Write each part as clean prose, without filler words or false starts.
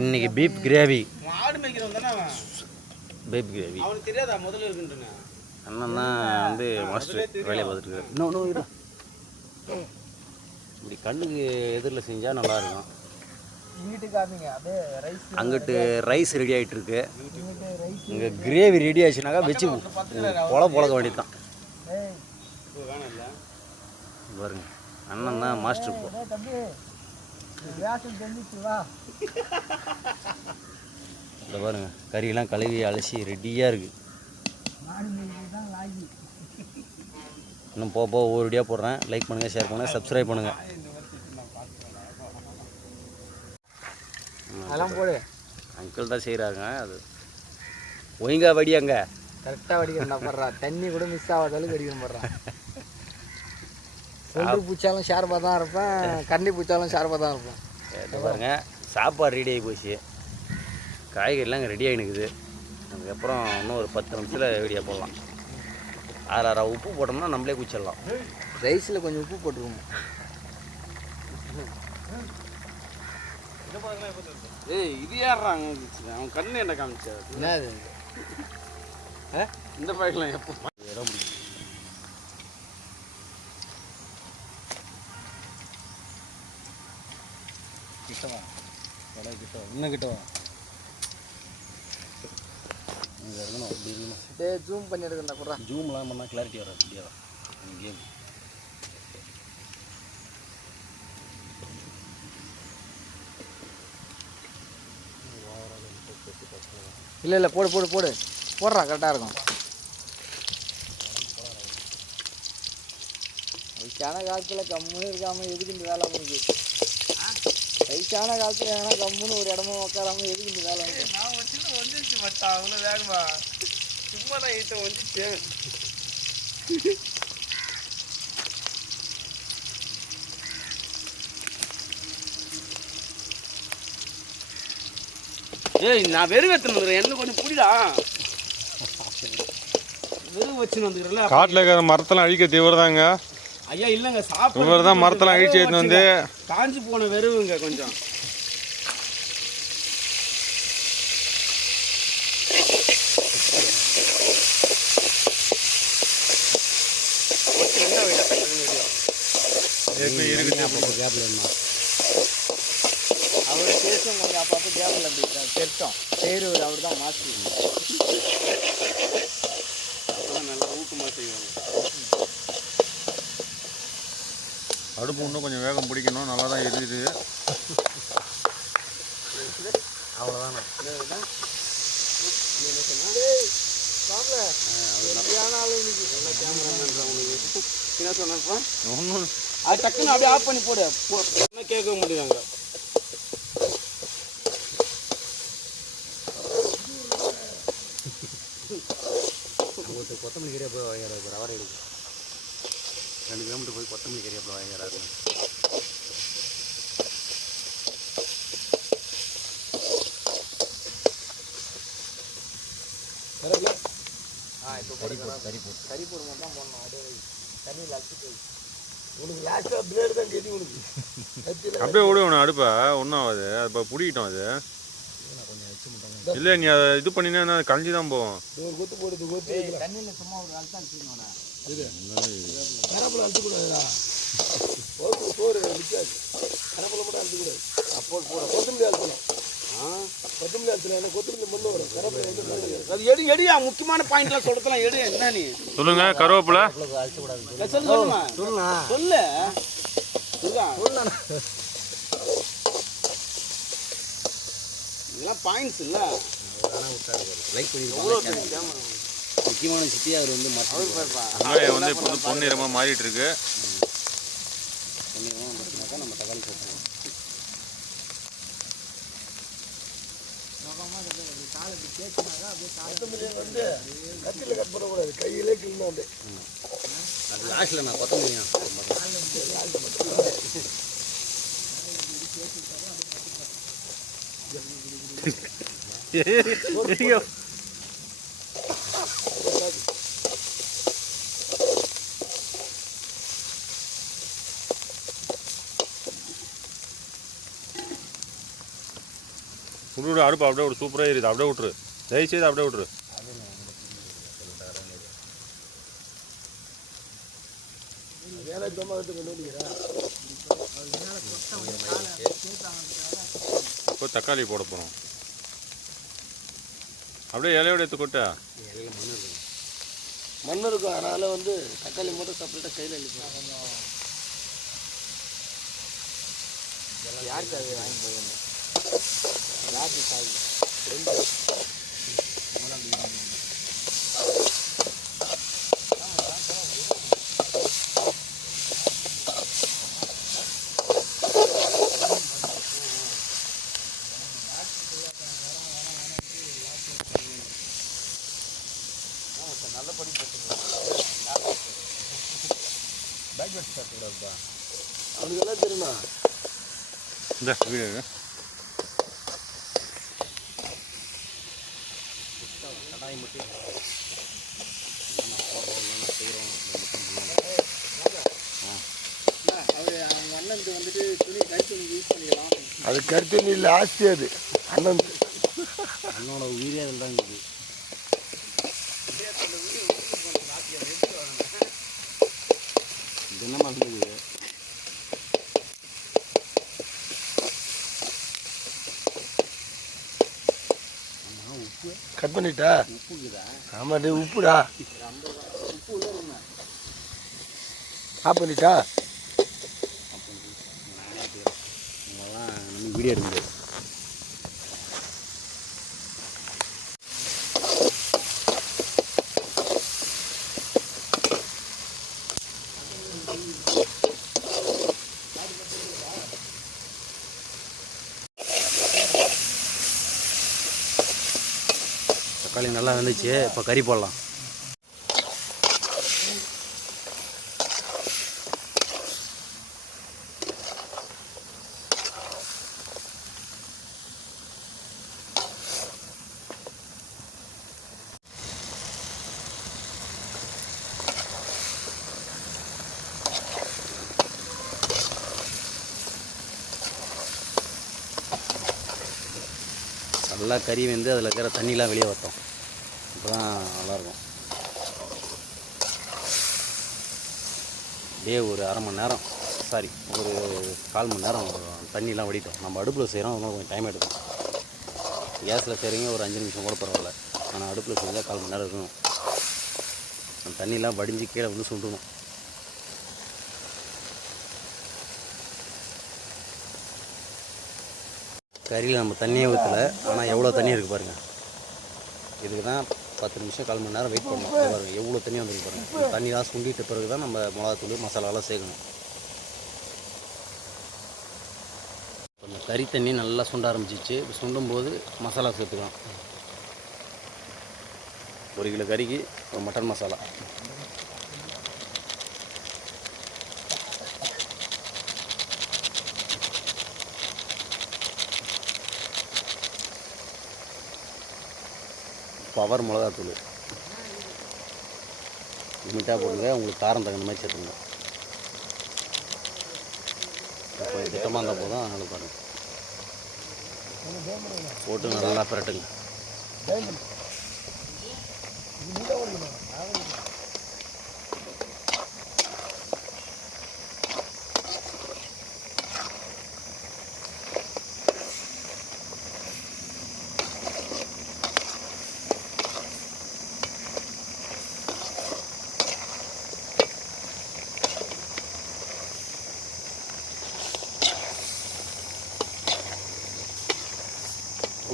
இன்னைக்கு beep gravy. மாடு மேய்க்கிறவன் தானே அவன். பீப் கிரேவி அவனுக்கு தெரியாதா முதல்ல இருக்குன்னு? அண்ணன் தான் வந்து மாஸ்டர் வேலையை பார்த்துட்டு இருக்காரு. இன்னும் இப்படி கண்ணுக்கு எதிரில் செஞ்சால் நல்லாயிருக்கும். அங்கிட்டு ரைஸ் ரெடி ஆகிட்டு இருக்கு. இங்கே கிரேவி ரெடி ஆச்சுனாக்கா வச்சு பொழக்க வேண்டியது தான். பாருங்க அண்ணன் தான் மாஸ்டர். இப்போ பாருங்க கறியெல்லாம் கழுவி அலசி ரெடியாக இருக்குது. இன்னும் போக போக ஒவ்வொரு வீடியோ போடுறேன். லைக் பண்ணுங்கள், ஷேர் பண்ணுங்கள், சப்ஸ்கிரைப் பண்ணுங்கள். அதெல்லாம் போடு. அங்கிள் தான் செய்கிறாங்க. அது ஒழுங்கா வடியாங்க கரெக்டாக வடிக்கணும் போடுறா. தண்ணி கூட மிஸ் ஆகாத அளவுக்கு வடிக்கணும் போடுறான். கொண்டு பூச்சாலும் ஷார்ப்பாக தான் இருப்பேன், கண்ணி பூச்சாலும் ஷார்ப்பாக தான் இருப்பேன். பாருங்க சாப்பாடு ரெடி ஆகி போச்சு. காய்கறிலாம் இங்கே ரெடி ஆகினுக்குது. அதுக்கப்புறம் இன்னும் ஒரு 10 நிமிஷத்தில் வீடியோ போடலாம். அரை உப்பு போட்டோம்னா நம்மளே குச்சிடலாம். ரைஸில் கொஞ்சம் உப்பு போட்டுருவோம். ஏய் இது யாருறாங்க? அவன் கண்ணு என்ன காமிச்சா? என்ன அது? இந்த பாய்க்கலாம் எப்போ இடம் கிட்டவா கடை கிட்டவா இன்னும் கிட்டவா இங்கே இருக்கணும். அப்படி இருக்கணும். டே ஜூம் பண்ணி எடுக்கண்டா கூட. ஜூம்லாம் பண்ணால் கிளாரிட்டி வராது. அப்படியே கேம் இல்லை இல்லை போடு போடு போடு போடுறா கரெக்டாக இருக்கும். வயசான காலத்தில் கம்முன்னு இருக்காமல் எதுக்கு இந்த வேலை பண்ணுது? வயசான காலத்தில் ஏன்னா கம்முன்னு ஒரு இடமா உட்காராமல் எதுக்கு இந்த வேலை பண்ணுது? நான் வச்சுட்டு வந்துச்சு மட்டா அவ்வளோ வேகமா சும்மா தான் ஈட்ட வந்துச்சு. ஏய் நான் வெறும் எடுத்துன்னு வந்துடுறேன். என்ன கொஞ்சம் புரியுதா? வெறும் வச்சுன்னு வந்துக்கிறேன்ல. காட்டில் இருக்கிற மரத்தெல்லாம் அழிக்க தீவிரதாங்க. ஐயா இல்லைங்க சாப்பிட்டு இவர் தான் மரத்தெல்லாம் அழிச்சு எடுத்துன்னு வந்து காஞ்சி போன வெறுவுங்க கொஞ்சம். அவர் பேசும் கொஞ்சம் அப்பப்போ கேபிள் அப்படி தெரிட்டோம். சேருவர் அவர் தான் மாஸ்டர். அப்போதான் நல்லா ஊக்கமாக செய்வாங்க. அடுப்பு இன்னும் கொஞ்சம் வேகம் பிடிக்கணும். நல்லா தான் எரியுது. அவ்வளோதானே. என்ன சொன்னப்பா ஒன்றும் அது டக்குன்னு அப்படியே ஆஃப் பண்ணி போடு. கேட்க முடியாங்க. கொத்தமல்லி கறியாக போய் வாங்கிறாரு. ஒரு அவரை எடுக்கும் 2 கிலோமீட்டர் போய் கொத்தமல்லி கறியாக போய் வாங்கிறாரு. இப்போ கறிப்பூர் மட்டும் தான் போடணும். அப்படியே தண்ணியில் அழைச்சிட்டு உனக்கு லாஸ்ட்டாக பிளேடு தான் தெரியும். உனக்கு அப்படியே விடுவேன் அடுப்பை. ஒன்றும் ஆகாது. அது இப்போ பிடிக்கிட்டோம். அது இல்லை நீ அதை இது பண்ணினா கஞ்சி தான் போவோம். ஒரு கொத்து போடுறது கொத்து தண்ணியில் சும்மா ஒரு அழுத்தம் அழைச்சிக்கணும்டா. இது கரப்பில் அழுத்தக்கூடாதுடா. சோறு நிற்காது. கரப்பில் மட்டும் அழுத்தக்கூடாது. அப்போ போட கொத்தமல்லி அழுத்தணும். கொத்தமல்லி அழுத்தணும். ஏன்னா கொத்தமல்லி மண்ணு வரும். கரப்பில் வந்து அது எடு எடுயா. முக்கியமான பாயிண்ட்லாம் சொல்றதெல்லாம் எடு. என்ன நீ சொல்லுங்க. கருவேப்பிலை சொல்லுமா சொல்லு இதெல்லாம் பாயிண்ட்ஸ் இல்லை. லைக் பண்ணி முக்கியமான சிட்டி அவர் வந்து வெங்காயம் வந்து இப்போ வந்து பொன்னிறமாக மாறிட்டு இருக்கு. பொன்னிறமாக வந்துச்சுனாக்கா நம்ம தக்காளி போட்டுருவோம். வந்து கத்தியில் கட் பண்ணக்கூடாது. கையிலே கிளம்பு. வந்து அது லாஸ்ட்டில் நான் கொத்தமல்லியா விடு அடுப்பு அப்படியே விடு, சூப்பராக இருக்குது. அப்படியே விட்டுரு, தயவுசெய்து அப்படியே விட்டுரு. இப்போ தக்காளி போட போகிறோம். அப்படியே இலையோட எடுத்து கொட்ட. மண் இருக்கும், அதனால வந்து தக்காளி மட்டும் செப்பரேட்டாக கையில் அழிப்போம். யாருக்கு அது வாங்கி போயிருந்தேன் யாருக்கு சாய் அவனுக்கெல்லாம் தெரியுமா? இந்த வீடு அவங்க அண்ணனுக்கு வந்துட்டு துணி கை துணி யூஸ் பண்ணிக்கலாம். அது கருத்து நீ இல்லை, ஆஸ்தி அது அண்ணன். அண்ணனோட உயிரே அதில் தான் இருக்குது. தினமாக இருந்தது. கட் பண்ணிட்டா? உப்புக்குதா? ஆமாம், டே உப்புடா. ஆஃப் பண்ணிட்டா? நம்மலாம் நம்ம வீடியோ எடுக்க முடியாது. தக்காளி நல்லா வந்துச்சு. இப்போ கறி போடலாம். நல்லா கறி வந்து அதில் இருக்கிற தண்ணிலாம் வெளியே வரட்டும். அப்போ தான் நல்லாயிருக்கும். அப்படியே ஒரு அரை மணி நேரம், சாரி ஒரு 1/4 மணி நேரம் தண்ணிலாம் வடிட்டோம். நம்ம அடுப்பில் செய்கிறோம், அதனால கொஞ்சம் டைம் எடுக்கும். கேஸில் செய்கிறீங்க ஒரு 5 நிமிஷம் கூட பரவாயில்ல. ஆனால் அடுப்பில் செஞ்சால் 1/4 மணி நேரம் இருக்கணும். அந்த தண்ணிலாம் வடிஞ்சு கீழே வந்து சுண்டணும். கறியில் நம்ம தண்ணியே ஊற்றலை, ஆனால் எவ்வளோ தண்ணி இருக்குது பாருங்கள். இதுக்கு தான் 10 நிமிஷம் 1/4 மணி நேரம் வெயிட் பண்ணணும். பாருங்கள் எவ்வளோ தண்ணி வந்துருக்கு பாருங்கள். தண்ணிலாம் சுண்டிட்ட பிறகு தான் நம்ம மிளகாத்தூள் மசாலாலாம் சேர்க்கணும். கொஞ்சம் கறி தண்ணி நல்லா சுண்ட ஆரம்பிச்சிச்சு. சுண்டும் போது மசாலா சேர்த்துக்கலாம். 1 கிலோ கறிக்கு ஒரு மட்டன் மசாலா. பவர் மிளகாத்தூள் லிமிட்டாக போடுங்க, உங்களுக்கு காரம் தகுந்த மாதிரி சேர்த்துங்க. இப்போ திட்டமாக இருந்தால் போதும், அதனால பாருங்கள். போட்டு நல்லா பிரட்டுங்க.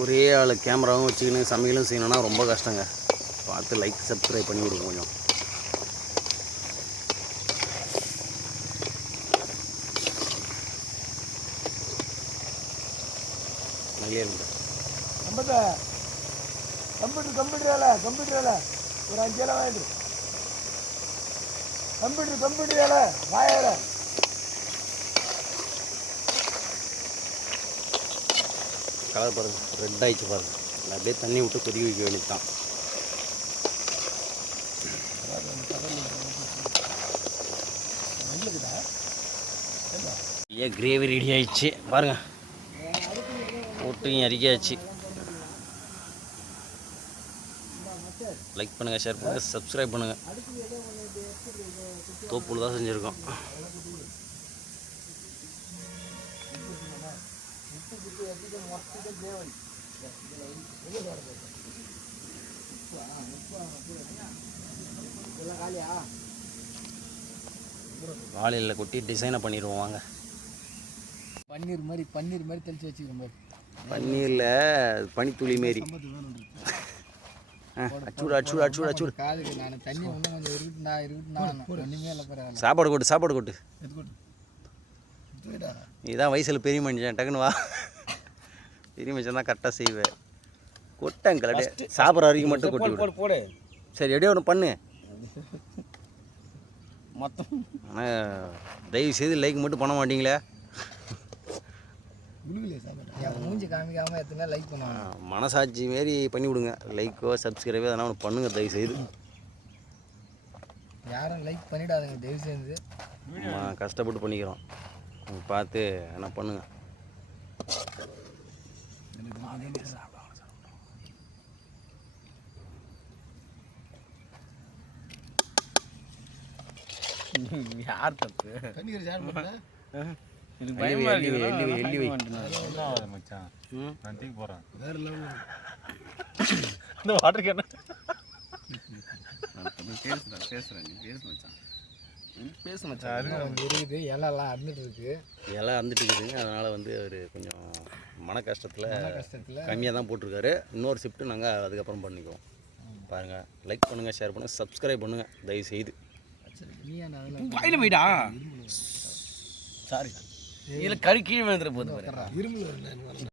ஒரே ஆள் கேமராவும் வச்சுக்கின்னு சமையலும் செய்யணுன்னா ரொம்ப கஷ்டங்க. பார்த்து லைக் சப்ஸ்கிரைப் பண்ணி விடுங்க கொஞ்சம். நிறைய இருக்கு. கம்ப்யூட்டர் வேலை ஒரு 5 இலை வாங்கிட்டு. கம்ப்யூட்டர் வேலை வாயால கலர் பாருங்கள், ரெட் ஆகிடுச்சு பாருங்கள். அப்படியே தண்ணி விட்டு கொதிக்க வைக்க வேண்டியது தான். கிரேவி ரெடி ஆயிடுச்சு பாருங்கள். போட்டு அரிக்காச்சு. லைக் பண்ணுங்கள், ஷேர் பண்ணுங்கள், சப்ஸ்கிரைப் பண்ணுங்கள். தோப்புல தான் செஞ்சுருக்கோம். வாழையில் கொட்டி டிசைனை பண்ணிடுவோம் வாங்க. பன்னீர் மாதிரி தெளிச்சு வச்சுக்கிறோம். பன்னீரில் பனித்துளி மாரி. அச்சூடு. காதுக்கு நான் தண்ணி ஒன்றும் கொஞ்சம் இருக்குன்னா ஒன்றுமே இல்லை பாரு. சாப்பாடு கொட்டு. இதுதான் வயசில் பெரிய மனுஷன், டக்குன்னு வா. பெரிய மனுஷன் தான் கரெக்டாக செய்வேன். கொட்டேன் கலடே, சாப்பிட்ற வரைக்கும் மட்டும் கொட்டி போடு. சரி, எப்படியோ ஒன்று பண்ணு மொத்தம். ஆனால் தயவு செய்து லைக் மட்டும் பண்ண மாட்டீங்களே. என் மூஞ்சி காமிக்காமல் எத்தனை லைக் பண்ணுவாங்க. மனசாட்சி மாரி பண்ணி விடுங்க. லைக்கோ சப்ஸ்கிரைபோ அதெல்லாம் ஒன்று பண்ணுங்கள் தயவு செய்து. யாரும் லைக் பண்ணிடாதுங்க தயவு செய்து. கஷ்டப்பட்டு பண்ணிக்கிறோம், பார்த்து என்ன பண்ணுங்க. யார் தப்பு? எள்ளி வை. மச்சான் நான் தூக்கி போகிறேன். இந்த வாட்டர் கேன் பேசு மச்சான். இருக்குது, இலைலாம் அறுந்துட்டு இருக்கு. இலை அறுந்துட்டு இருக்குதுங்க. அதனால் வந்து அவர் கொஞ்சம் மன கஷ்டத்தில் கம்மியாக தான் போட்டிருக்காரு. இன்னொரு ஷிஃப்ட்டு நாங்கள் அதுக்கப்புறம் பண்ணிக்குவோம். பாருங்கள், லைக் பண்ணுங்கள், ஷேர் பண்ணுங்கள், சப்ஸ்கிரைப் பண்ணுங்கள் தயவு செய்து. வாயில போயிடா. சாரி, இதில் கறி கீழே வந்துட போகுது.